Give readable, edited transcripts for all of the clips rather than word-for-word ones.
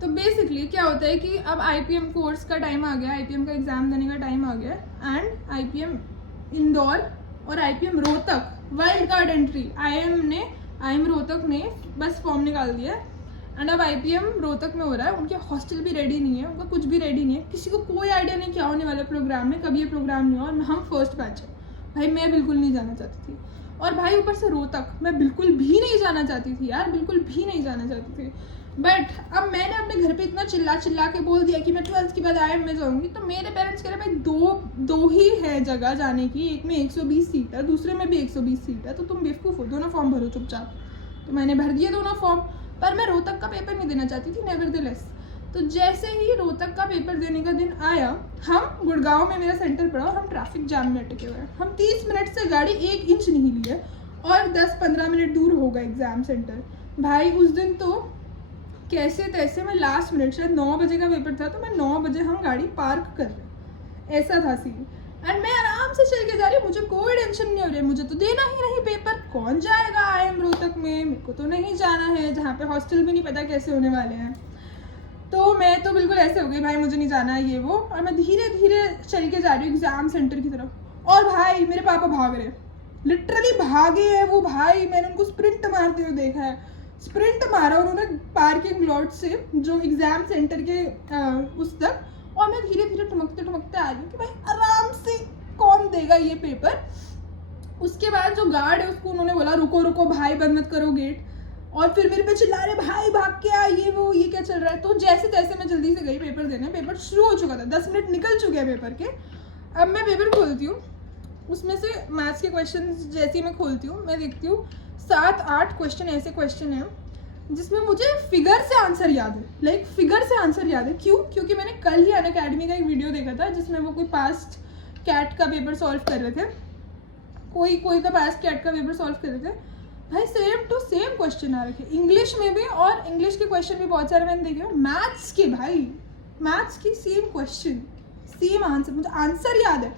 तो बेसिकली क्या होता है कि अब IPM कोर्स का टाइम आ गया, IPM का एग्ज़ाम देने का टाइम आ गया, एंड IPM इंदौर और IPM Rohtak wild card entry, IIM Rohtak ने बस फॉर्म निकाल दिया है एंड अब IPM रोहतक में हो रहा है। उनके हॉस्टल भी रेडी नहीं है, उनका कुछ भी रेडी नहीं है, किसी को कोई आइडिया नहीं क्या होने वाला प्रोग्राम में, कभी ये प्रोग्राम नहीं हुआ और हम फर्स्ट बैच है। भाई मैं बिल्कुल नहीं जाना चाहती थी, और भाई ऊपर से रोहतक मैं बिल्कुल भी नहीं जाना चाहती थी यार, बिल्कुल भी नहीं जाना चाहती थी। बट अब मैंने अपने घर पे इतना चिल्ला के बोल दिया कि मैं 12th के बाद IIM में जाऊंगी, तो मेरे पेरेंट्स कह रहे भाई दो ही है जगह जाने की, एक में 120 सीट है, दूसरे में भी 120 सीट है, तो तुम बेवकूफ़ हो, दोनों फॉर्म भरो चुपचाप। तो मैंने भर दिए दोनों फॉर्म, पर मैं रोहतक का पेपर नहीं देना चाहती थी नेवरदलेस। तो जैसे ही रोहतक का पेपर देने का दिन आया, हम गुड़गांव में मेरा सेंटर पड़ा और हम ट्रैफिक जाम में अटके हुए हैं। हम 30 मिनट से गाड़ी 1 इंच नहीं ली है और 10-15 मिनट दूर होगा एग्ज़ाम सेंटर। भाई उस दिन तो कैसे तैसे मैं लास्ट मिनट, शायद 9 बजे का पेपर था, तो मैं 9 बजे हम गाड़ी पार्क कर रहे, ऐसा था सीन। एंड मैं आराम से चल के जा रही हूँ, मुझे कोई टेंशन नहीं हो रही है, मुझे तो देना ही नहीं पेपर, कौन जाएगा IIM रोहतक में, मेरे को तो नहीं जाना है, जहाँ पे हॉस्टल भी नहीं पता कैसे होने वाले हैं। तो मैं तो बिल्कुल ऐसे हो गई, भाई मुझे नहीं जाना है ये वो, और मैं धीरे धीरे चल के जा रही हूँ एग्ज़ाम सेंटर की तरफ। और भाई मेरे पापा भाग रहे, लिटरली भागे हैं वो भाई, मैंने उनको स्प्रिंट मारते हुए देखा है। स्प्रिंट मारा उन्होंने पार्किंग लॉट से जो एग्ज़ाम सेंटर के उस तक, और मैं धीरे धीरे ठुमकते आ रही हूँ कि भाई आराम से कौन देगा ये पेपर। उसके बाद जो गार्ड है उसको उन्होंने बोला रुको रुको भाई, बंद मत करो गेट, और फिर मेरे पे चिल्ला रहे भाई भाग के आ, ये वो ये क्या चल रहा है। तो जैसे तैसे मैं जल्दी से गई पेपर देने, पेपर शुरू हो चुका था, 10 मिनट निकल चुके हैं पेपर के। अब मैं पेपर खोलती हूँ, उसमें से मैथ्स के क्वेश्चन जैसे ही मैं खोलती हूँ, मैं देखती हूँ 7-8 क्वेश्चन ऐसे क्वेश्चन हैं जिसमें मुझे फिगर से आंसर याद है, लाइक फिगर से आंसर याद है। क्यों? क्योंकि मैंने कल ही अनअकैडमी का एक वीडियो देखा था जिसमें वो कोई पास्ट कैट का पेपर सॉल्व कर रहे थे, कोई का पास्ट कैट का पेपर सॉल्व कर रहे थे। भाई सेम टू सेम क्वेश्चन आ रखे, इंग्लिश में भी, और इंग्लिश के क्वेश्चन भी बहुत सारे मैंने देखे। मैथ्स के भाई, मैथ्स की सेम क्वेश्चन सेम आंसर, मुझे आंसर याद है।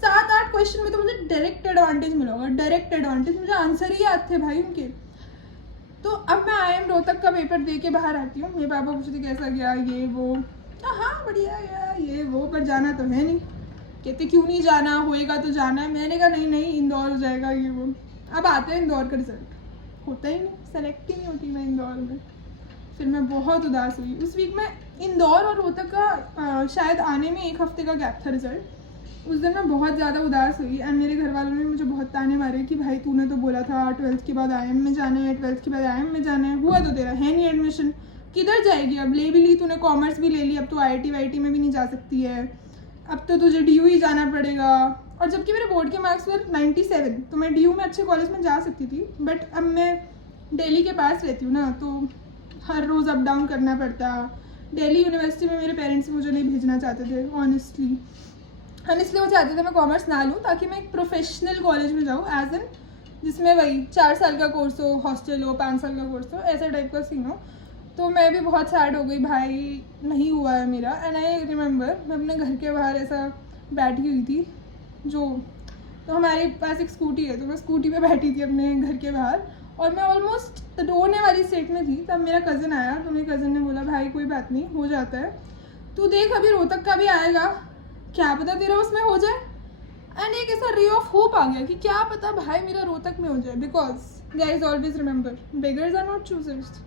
7-8 क्वेश्चन में तो मुझे डायरेक्ट एडवांटेज मिला होगा, डायरेक्ट एडवांटेज, मुझे आंसर ही याद थे भाई उनके। तो अब मैं IIM रोहतक का पेपर दे के बाहर आती हूँ, मेरे पापा पूछते कैसा गया ये वो, हाँ बढ़िया गया ये वो, पर जाना तो है नहीं। कहते क्यों नहीं जाना, होएगा तो जाना है। मैंने कहा नहीं इंदौर हो जाएगा ये वो। अब आते हैं इंदौर का रिजल्ट, होता ही नहीं, सेलेक्ट ही नहीं होती मैं इंदौर में। फिर मैं बहुत उदास हुई उस वीक में। इंदौर और रोहतक का शायद आने में 1 हफ्ते का गैप था रिजल्ट। उस दिन मैं बहुत ज़्यादा उदास हुई एंड मेरे घर वालों ने मुझे बहुत ताने मारे कि भाई तूने तो बोला था 12th के बाद IIM में जाना है, 12th के बाद IIM में जाना है, हुआ तो तेरा है नहीं एडमिशन, किधर जाएगी अब, ले भी ली तूने, कॉमर्स भी ले ली, अब तो IIT वाईटी में भी नहीं जा सकती है, अब तो तुझे DU ही जाना पड़ेगा। और जबकि मेरे बोर्ड के मार्क्स वर 97, तो मैं DU में अच्छे कॉलेज में जा सकती थी, बट अब मैं दिल्ली के पास रहती हूँ ना, तो हर रोज़ अप डाउन करना पड़ता। दिल्ली यूनिवर्सिटी में मेरे पेरेंट्स मुझे नहीं भेजना चाहते थे ऑनेस्टली वो चाहते थे मैं कॉमर्स ना लूँ ताकि मैं एक प्रोफेशनल कॉलेज में जाऊँ, एज एन जिसमें वही 4 साल का कोर्स हो, हॉस्टल हो, 5 साल का कोर्स हो, ऐसा टाइप का सीन हो। तो मैं भी बहुत सैड हो गई भाई, नहीं हुआ है मेरा। एंड आई रिमेंबर मैं अपने घर के बाहर ऐसा बैठी हुई थी, तो हमारे पास एक स्कूटी है, तो मैं स्कूटी पे बैठी थी अपने घर के बाहर, और मैं ऑलमोस्ट रोने वाली स्टेट में थी। तब मेरा कज़न आया, तो मेरे कज़न ने बोला भाई कोई बात नहीं, हो जाता है, तू देख अभी रोहतक का भी आएगा, क्या पता तेरा उसमें हो जाए। एंड एक ऐसा रे ऑफ होप आ गया कि क्या पता भाई मेरा रोहतक में हो जाए, because guys always remember beggars are not choosers.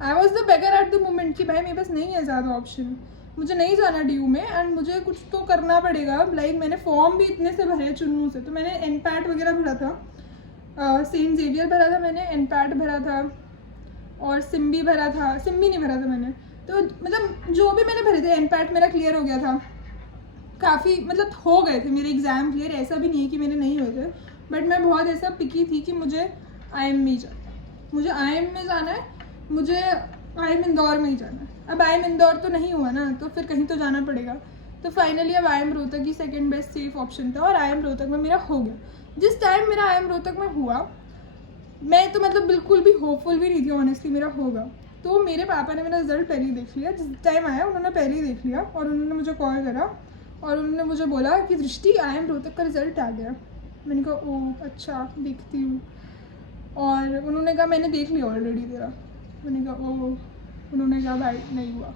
I was the beggar at the moment कि भाई मेरे पास नहीं है ज़्यादा ऑप्शन, मुझे नहीं जाना DU में एंड मुझे कुछ तो करना पड़ेगा। लाइक मैंने फॉर्म भी इतने से भरे चुन्नू से, तो मैंने NPAT वगैरह भरा था, सेंट जेवियर भरा था मैंने, NPAT भरा था, और सिम्बी भरा था, सिम्बी नहीं भरा था मैंने। तो मतलब जो भी मैंने भरे थे, NPAT मेरा क्लियर हो गया था, काफ़ी मतलब हो गए थे मेरे एग्ज़ाम क्लियर, ऐसा भी नहीं है कि मेरे नहीं हुए थे। बट मैं बहुत ऐसा पिकी थी कि मुझे IIM में ही जाना है, मुझे IIM में जाना है, मुझे IIM इंदौर में ही जाना है। अब IIM इंदौर तो नहीं हुआ ना, तो फिर कहीं तो जाना पड़ेगा। तो फाइनली अब IIM रोहतक ही सेकंड बेस्ट सेफ ऑप्शन था, और IIM रोहतक में मेरा हो गया। जिस टाइम मेरा IIM रोहतक में हुआ, मैं तो मतलब बिल्कुल भी होपफुल भी नहीं थी ऑनेस्टली मेरा होगा। तो मेरे पापा ने मेरा रिजल्ट पहले ही देख लिया, जिस टाइम आया उन्होंने पहले ही देख लिया, और उन्होंने मुझे कॉल करा और उन्होंने मुझे बोला कि दृष्टि IIM रोहतक का रिजल्ट आ गया। मैंने कहा ओह अच्छा देखती हूँ, और उन्होंने कहा मैंने देख लिया ऑलरेडी तेरा। मैंने कहा ओह उन्होंने कहा भाई नहीं हुआ।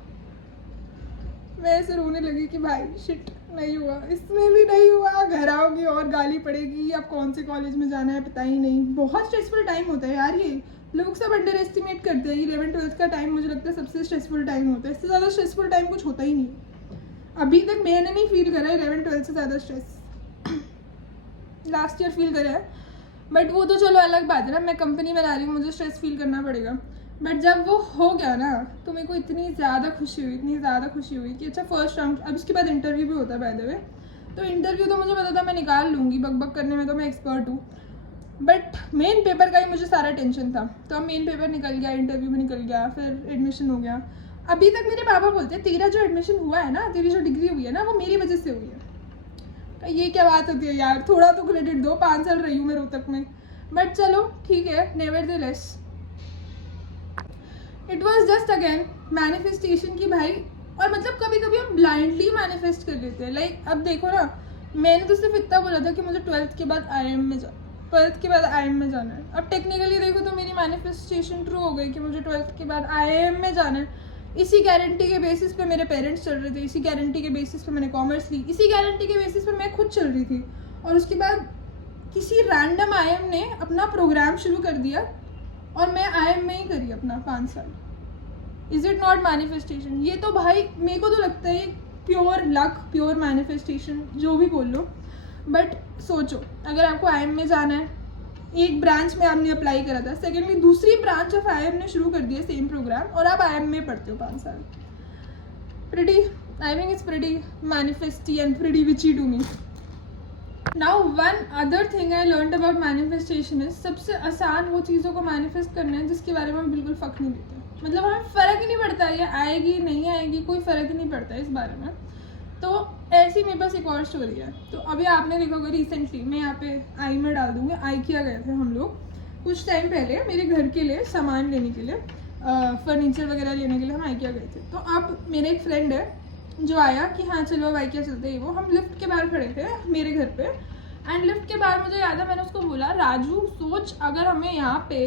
मैं ऐसे रोने लगी कि भाई शिट नहीं हुआ, इसमें भी नहीं हुआ, घर आओगी और गाली पड़ेगी, अब कौन से कॉलेज में जाना है पता ही नहीं। बहुत स्ट्रेसफुल टाइम होता है यार, ये लोग सब अंडर एस्टिमेट करते हैं। 11th-12th का टाइम मुझे लगता है सबसे स्ट्रेसफुल टाइम होता है, इससे ज़्यादा स्ट्रेसफुल टाइम कुछ होता ही नहीं। अभी तक मैंने नहीं फील करा 11th-12th से ज़्यादा स्ट्रेस, लास्ट ईयर फील करा है, बट वो तो चलो अलग बात है ना, मैं कंपनी बना रही हूँ, मुझे स्ट्रेस फील करना पड़ेगा। बट जब वो हो गया ना तो मेरे को इतनी ज़्यादा खुशी हुई कि अच्छा फर्स्ट राउंड, अब इसके बाद इंटरव्यू भी होता है बाय द वे। तो इंटरव्यू तो मुझे पता था मैं निकाल लूँगी, बक करने में तो मैं एक्सपर्ट हूँ, बट मेन पेपर का ही मुझे सारा टेंशन था। तो अब मेन पेपर निकल गया, इंटरव्यू भी निकल गया, फिर एडमिशन हो गया। अभी तक मेरे पापा बोलते हैं तेरा जो एडमिशन हुआ है ना, तेरी जो डिग्री हुई है ना, वो मेरी वजह से हुई है। ये क्या बात होती है यार, थोड़ा तो क्रेडिट दो, 5 साल रही हूँ मैं रोहतक में। बट चलो ठीक है, nevertheless it was just again manifestation की भाई। और मतलब कभी कभी हम ब्लाइंडली मैनिफेस्ट कर लेते हैं। लाइक अब देखो ना, मैंने तो सिर्फ इतना बोला था कि मुझे 12th के बाद IIM में जाना है। अब टेक्निकली देखो तो मेरी मैनिफेस्टेशन ट्रू हो गई कि मुझे 12th के बाद IIM में जाना है। इसी गारंटी के बेसिस पे मेरे पेरेंट्स चल रहे थे, इसी गारंटी के बेसिस पे मैंने कॉमर्स ली, इसी गारंटी के बेसिस पे मैं खुद चल रही थी। और उसके बाद किसी रैंडम IIM ने अपना प्रोग्राम शुरू कर दिया और मैं IIM में ही करी अपना 5 साल। Is it not manifestation? ये तो भाई मेरे को तो लगता है प्योर लक, प्योर मैनिफेस्टेशन, जो भी बोल लो। बट सोचो, अगर आपको IIM में जाना है, एक ब्रांच में आपने अप्लाई करा था, सेकेंडली दूसरी ब्रांच ऑफ IIM ने शुरू कर दिया सेम प्रोग्राम, और आप IIM में पढ़ते हो 5 साल। Pretty, I think it's pretty manifesty and pretty witchy to me. Now one other thing I learned about manifestation is, सबसे आसान वो चीज़ों को मैनिफेस्ट करना है जिसके बारे में हम बिल्कुल फक नहीं देते। मतलब हमें फ़र्क ही नहीं पड़ता ये आएगी नहीं आएगी, कोई फ़र्क ही नहीं पड़ता इस बारे में। तो ऐसी मेरे पास एक और स्टोरी है। तो अभी आपने देखा होगा रिसेंटली, मैं यहाँ पे आई में डाल दूँगी, IKEA गए थे हम लोग कुछ टाइम पहले मेरे घर के लिए सामान लेने के लिए, फर्नीचर वगैरह लेने के लिए हम IKEA गए थे। तो अब मेरा एक फ्रेंड है जो आया कि हाँ चलो अब IKEA चलते ही। वो हम लिफ्ट के बाहर खड़े थे मेरे घर पे, एंड लिफ्ट के बाहर मुझे याद है मैंने उसको बोला, राजू सोच अगर हमें यहाँ पे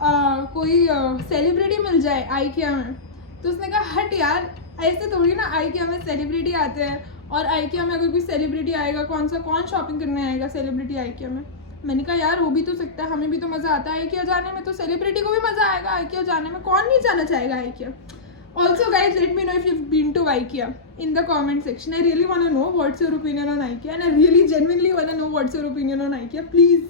कोई सेलिब्रिटी मिल जाए IKEA में। तो उसने कहा हट यार, ऐसे थोड़ी ना IKEA में सेलिब्रिटी आते हैं, और IKEA में अगर कोई सेलिब्रिटी आएगा कौन शॉपिंग करने आएगा सेलिब्रिटी IKEA में। मैंने कहा यार हो भी तो सकता है, हमें भी तो मज़ा आता है IKEA जाने में, तो सेलिब्रिटी को भी मज़ा आएगा IKEA जाने में, कौन नहीं जाना चाहेगा IKEA। Also guys, let me know if you've been to IKEA in the comment section. I really want to know what's your opinion on IKEA, and I really genuinely want to know what's your opinion on IKEA, please.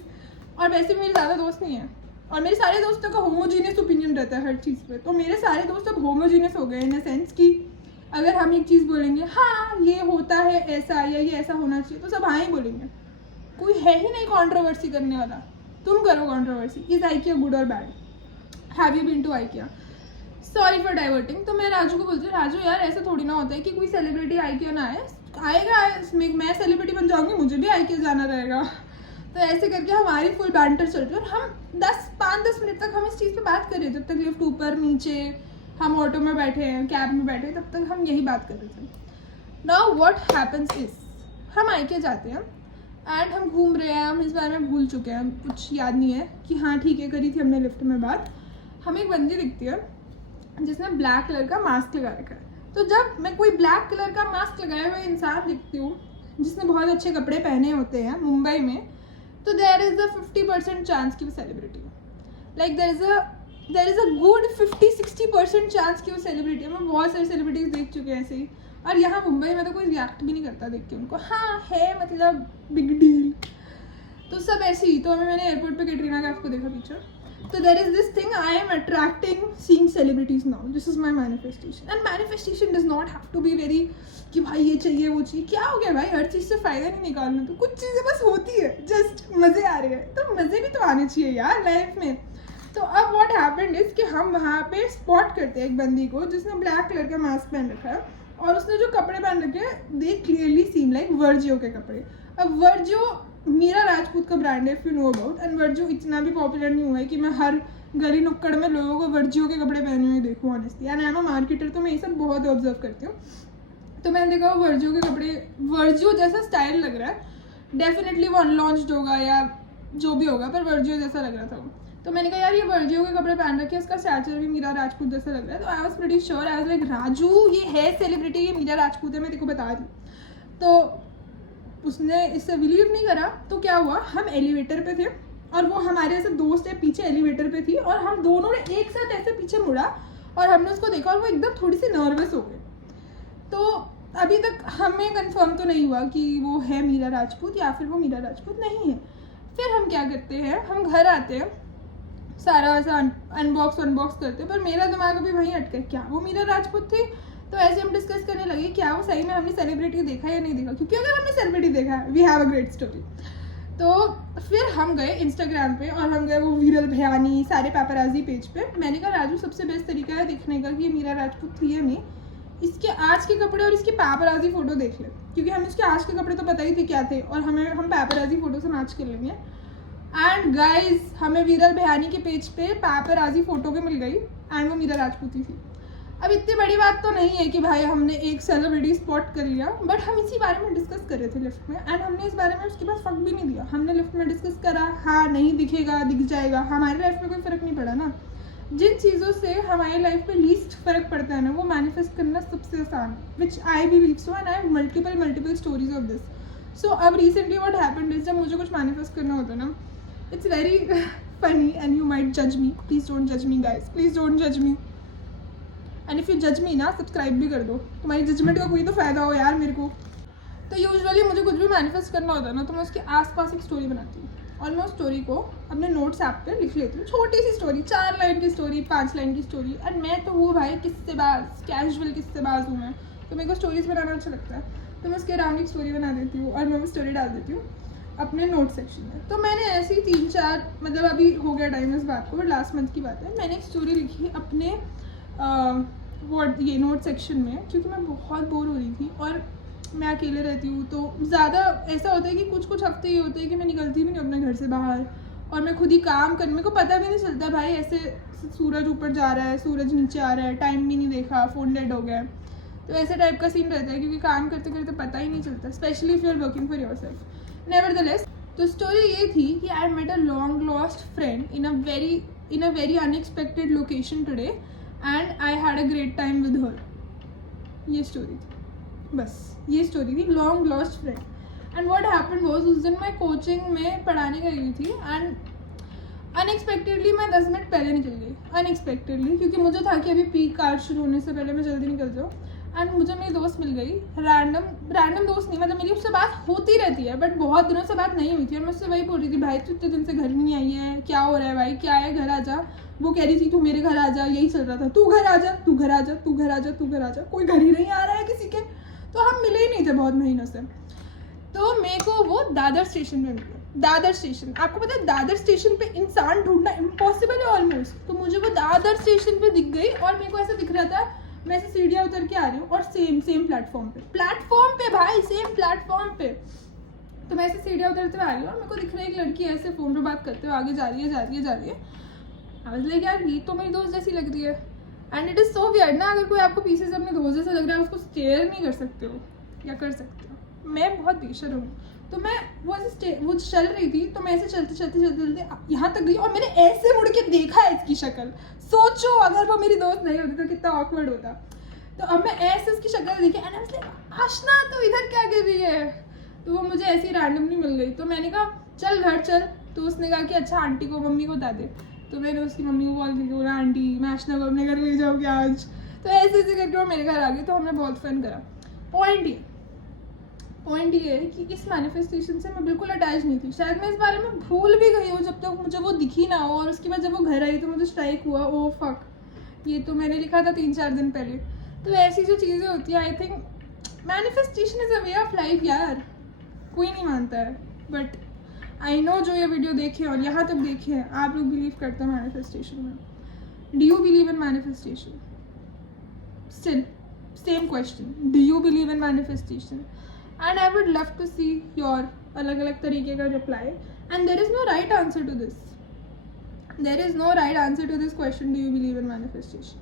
और वैसे मेरे ज़्यादा दोस्त नहीं हैं, और मेरे सारे दोस्तों का होमोजीनियस ओपिनियन रहता है हर चीज़ पे। तो मेरे सारे दोस्त अब होमोजीनियस हो गए इन द सेंस कि अगर हम एक चीज़ बोलेंगे हाँ ये होता है ऐसा या ये ऐसा होना चाहिए, तो सब हाँ ही बोलेंगे। कोई है ही नहीं कंट्रोवर्सी करने वाला। तुम करो कंट्रोवर्सी। इज IKEA गुड और bad? Have you been to IKEA? Sorry for diverting. तो मैं राजू को बोलती हूँ, राजू यार ऐसा थोड़ी ना होता है कि कोई सेलिब्रिटी IKEA ना आएगा, मैं सेलिब्रिटी बन जाऊँगी, मुझे भी IKEA जाना रहेगा। तो ऐसे करके हमारी फुल बैंटर चल रही है, और हम 5-10 मिनट तक हम इस चीज़ पे बात कर रहे थे। जब तक लिफ्ट ऊपर नीचे, हम ऑटो में बैठे हैं, कैब में बैठे, तब तक हम यही बात कर रहे थे। नाउ व्हाट हैपन्स इज, हम IKEA जाते हैं एंड हम घूम रहे हैं, हम इस बारे में भूल चुके हैं, कुछ याद नहीं है कि हाँ ठीक है करी थी हमने लिफ्ट में बात। हमें एक बंदी दिखती है जिसने ब्लैक कलर का मास्क लगा रखा है। तो जब मैं कोई ब्लैक कलर का मास्क लगाया हुआ इंसान दिखती हूँ जिसने बहुत अच्छे कपड़े पहने होते हैं मुंबई में, तो देयर इज़ अ 50% चांस कि वो सेलिब्रिटी हो। Like there is a good 50-60% chance कि वो सेलिब्रिटी है। मैं बहुत सारी सेलिब्रिटीज़ देख चुके हैं ऐसे ही, और यहाँ मुंबई में तो कोई रिएक्ट भी नहीं करता देख के उनको, हाँ है मतलब बिग डील। तो सब ऐसे ही। तो अभी मैंने एयरपोर्ट पे कैटरीना कैफ को देखा पीछे। तो there is this thing, I am attracting seeing celebrities now. This is my manifestation. And manifestation does not have to be very कि भाई ये चाहिए वो चाहिए। क्या हो गया भाई, हर चीज़ से फ़ायदा नहीं निकालना। तो कुछ चीज़ें बस होती है, जस्ट मज़े आ रहे हैं, तो मज़े भी तो आने चाहिए यार लाइफ में। तो अब what happened is कि हम वहाँ पे स्पॉट करते हैं एक बंदी को जिसने ब्लैक कलर का मास्क पहन रखा है, और उसने जो कपड़े पहन रखे हैं दे क्लियरली सीम लाइक वर्जियो के कपड़े। अब वर्जियो मीरा राजपूत का ब्रांड है, if you know about. And Virgio इतना भी पॉपुलर नहीं हुआ है कि मैं हर गली नुक्कड़ में लोगों को वर्जियो के कपड़े पहने हुए देखूँ honestly. And I am a marketer, तो मैं ये सब बहुत ऑब्जर्व करती हूँ। तो मैंने देखा वर्जियो के कपड़े, वर्जियो जैसा स्टाइल लग रहा है, डेफिनेटली वो अनलॉन्च्ड होगा या जो भी होगा, पर वर्जियो जैसा लग रहा था वो। तो मैंने कहा यार ये वर्जियो के कपड़े पहन रखे हैं, इसका स्टैचर भी मीरा राजपूत जैसा लग रहा है। तो I was pretty sure, I was like Raju ये है सेलिब्रिटी, ये मीरा राजपूत है, मैं तेरे को बता दी। तो उसने इससे बिलीव नहीं करा। तो क्या हुआ, हम एलिवेटर पे थे और वो हमारे ऐसे दोस्त है पीछे एलिवेटर पे थी, और हम दोनों ने एक साथ ऐसे पीछे मुड़ा और हमने उसको देखा और वो एकदम थोड़ी सी नर्वस हो गई। तो अभी तक हमें कंफर्म तो नहीं हुआ कि वो है मीरा राजपूत या फिर वो मीरा राजपूत नहीं है। फिर हम क्या करते हैं, हम घर आते हैं, सारा ऐसा अनबॉक्स करते हैं, पर मेरा दिमाग अभी वहीं अटका, क्या वो मीरा राजपूत थी। तो ऐसे हम डिस्कस करने लगे क्या वो सही में हमने सेलिब्रिटी देखा या नहीं देखा, क्योंकि अगर हमने सेलिब्रिटी देखा है we have a great story. तो फिर हम गए इंस्टाग्राम पे और हम गए वो वीरल भयानी सारे पेपराजी पेज पे। मैंने कहा राजू सबसे बेस्ट तरीका है देखने का कि ये मीरा राजपूत थी या नहीं, इसके आज के कपड़े और इसकी पेपराजी फोटो देख ले, क्योंकि हमें इसके आज के कपड़े तो पता ही थे क्या थे और हम पेपराजी फोटो से मैच कर लेंगे। एंड गाइज हमें वीरल भयानी के पेज पे पेपराजी फोटो भी मिल गई एंड वो मीरा राजपूत ही थी। अब इतनी बड़ी बात तो नहीं है कि भाई हमने एक सेलिब्रिटी स्पॉट कर लिया, बट हम इसी बारे में डिस्कस कर रहे थे लिफ्ट में एंड हमने इस बारे में उसके पास फर्क भी नहीं दिया। हमने लिफ्ट में डिस्कस करा, हाँ नहीं दिखेगा दिख जाएगा, हमारी लाइफ में कोई फ़र्क नहीं पड़ा ना। जिन चीज़ों से हमारी लाइफ में लीस्ट फ़र्क पड़ता है ना वो मैनिफेस्ट करना सबसे आसान है, which I believe so and I have multiple stories of this. So अब रिसेंटली व्हाट हैपेंड इज, जब मुझे कुछ मैनिफेस्ट करना होता है ना, it's very funny and you might जज मी, प्लीज़ डोंट जज मी गाइज, प्लीज़ डोंट जज मी। एंड इफ़ यू जज मी ना सब्सक्राइब भी कर दो, तुम्हारी जजमेंट का कोई तो फ़ायदा हो यार मेरे को। तो यूजुअली मुझे कुछ भी मैनिफेस्ट करना होता है ना तो मैं उसके आसपास एक स्टोरी बनाती हूँ और मैं उस स्टोरी को अपने नोट्स ऐप पे लिख लेती हूँ। छोटी सी स्टोरी, 4 लाइन की स्टोरी, 5 लाइन की स्टोरी। एंड मैं तो वो भाई किस्सेबाज, कैजुअल किस्सेबाज हूँ मैं, तो मेरे को स्टोरीज बनाना अच्छा लगता है। तो मैं उसके अराउंड एक स्टोरी बना देती हूँ और मैं वो स्टोरी डाल देती हूँ अपने नोट सेक्शन में। तो मैंने ऐसे ही 3-4 मतलब अभी हो गया टाइम इस बात को, बट लास्ट मंथ की बात है, मैंने एक स्टोरी लिखी अपने ये नोट सेक्शन में, क्योंकि मैं बहुत बोर हो रही थी और मैं अकेले रहती हूँ। तो ज़्यादा ऐसा होता है कि कुछ हफ्ते ये होते हैं कि मैं निकलती भी नहीं अपने घर से बाहर और मैं खुद ही काम करने, मेरे को पता भी नहीं चलता भाई, ऐसे सूरज ऊपर जा रहा है, सूरज नीचे आ रहा है, टाइम भी नहीं देखा, फ़ोन डेड हो गया। तो ऐसे टाइप का सीन रहता है क्योंकि काम करते करते पता ही नहीं चलता, specially if you are working for yourself. Nevertheless तो स्टोरी ये थी कि I met a long lost friend in a very unexpected location today and I had a great time with her. ये स्टोरी थी, बस ये story थी, long lost friend. And what happened was, उस दिन मैं कोचिंग में पढ़ाने गई थी एंड अनएक्सपेक्टेडली मैं 10 मिनट पहले निकल गई, अनएक्सपेक्टेडली, क्योंकि मुझे था कि अभी पीक कार्ड शुरू होने से पहले मैं जल्दी निकल जाऊँ। एंड मुझे मेरी दोस्त मिल गई, रैंडम दोस्त नहीं, मतलब मेरी उससे बात होती रहती है बट बहुत दिनों से बात नहीं हुई थी। और मैं उससे वही बोल रही थी, भाई तू इतने दिन से घर नहीं आई है, क्या हो रहा है भाई, क्या है, घर आ जा। वो कह रही थी तू मेरे घर आ जा, यही चल रहा था, तू घर आ जा, तू घर आ जा, तू घर आ जा, तू घर आ जा, कोई घर ही नहीं आ रहा है किसी के। तो हम मिले ही नहीं थे बहुत महीनों से। तो मेरे को वो दादर स्टेशन पे मिला। दादर स्टेशन, आपको पता है दादर स्टेशन पे इंसान ढूंढना इम्पॉसिबल है ऑलमोस्ट। तो मुझे वो दादर स्टेशन पे दिख गई और मेरे को ऐसा दिख रहा था मैं ऐसे सीढ़ियाँ उतर के आ रही हूँ और सेम प्लेटफॉर्म पे भाई, सेम प्लेटफॉर्म पे। तो मैं ऐसे सीढ़ियाँ उतरते हुए आ रही हूँ और मेरे को दिख रहा है एक लड़की ऐसे फ़ोन पे बात करते हुए आगे जा रही है। आई वाज लाइक यार ये तो मेरी दोस्त जैसी लग रही है। And it is so weird ना, अगर कोई आपको पीछे से अपने दोस्त जैसा लग रहा है उसको स्टेयर नहीं कर सकते हो या कर सकते हो। मैं बहुत बेशर्म हूँ, तो मैं वो चल रही थी, तो मैं ऐसे चलते यहाँ तक गई और मैंने ऐसे मुड़ के देखा है इसकी शक्ल। सोचो अगर वो मेरी दोस्त नहीं होती तो कितना ऑकवर्ड होता। तो अब मैं ऐसे उसकी शक्ल देखी एंड आई वाज लाइक आशना तो इधर क्या कर रही है। तो वो मुझे ऐसी रैंडमली मिल गई। तो मैंने कहा चल घर चल। तो उसने कहा कि अच्छा आंटी को मम्मी को बता दे। तो मैंने उसकी मम्मी को कॉल की, बोला आंटी मैं आशना को अपने घर ले जाऊँगी आज। तो ऐसे करके वो मेरे घर आ गई। तो हमने बहुत फन करा। पॉइंट ये है कि इस मैनिफेस्टेशन से मैं बिल्कुल अटैच नहीं थी। शायद मैं इस बारे में भूल भी गई हूँ जब तक मुझे वो दिखी ना हो। और उसके बाद जब वो घर आई तो मुझे स्ट्राइक हुआ, ओ फक ये तो मैंने लिखा था 3-4 दिन पहले। तो ऐसी जो चीज़ें होती हैं, I think manifestation is a way of life यार। कोई नहीं मानता है बट आई नो जो ये वीडियो देखे और यहाँ तक देखे हैं आप लोग बिलीव करते हैं मैनिफेस्टेशन में। Do you believe in manifestation? Still same question, do you believe in manifestation? And I would love to see your अलग अलग तरीके का reply. And there is no right answer to this. There is no right answer to this question, do you believe in manifestation?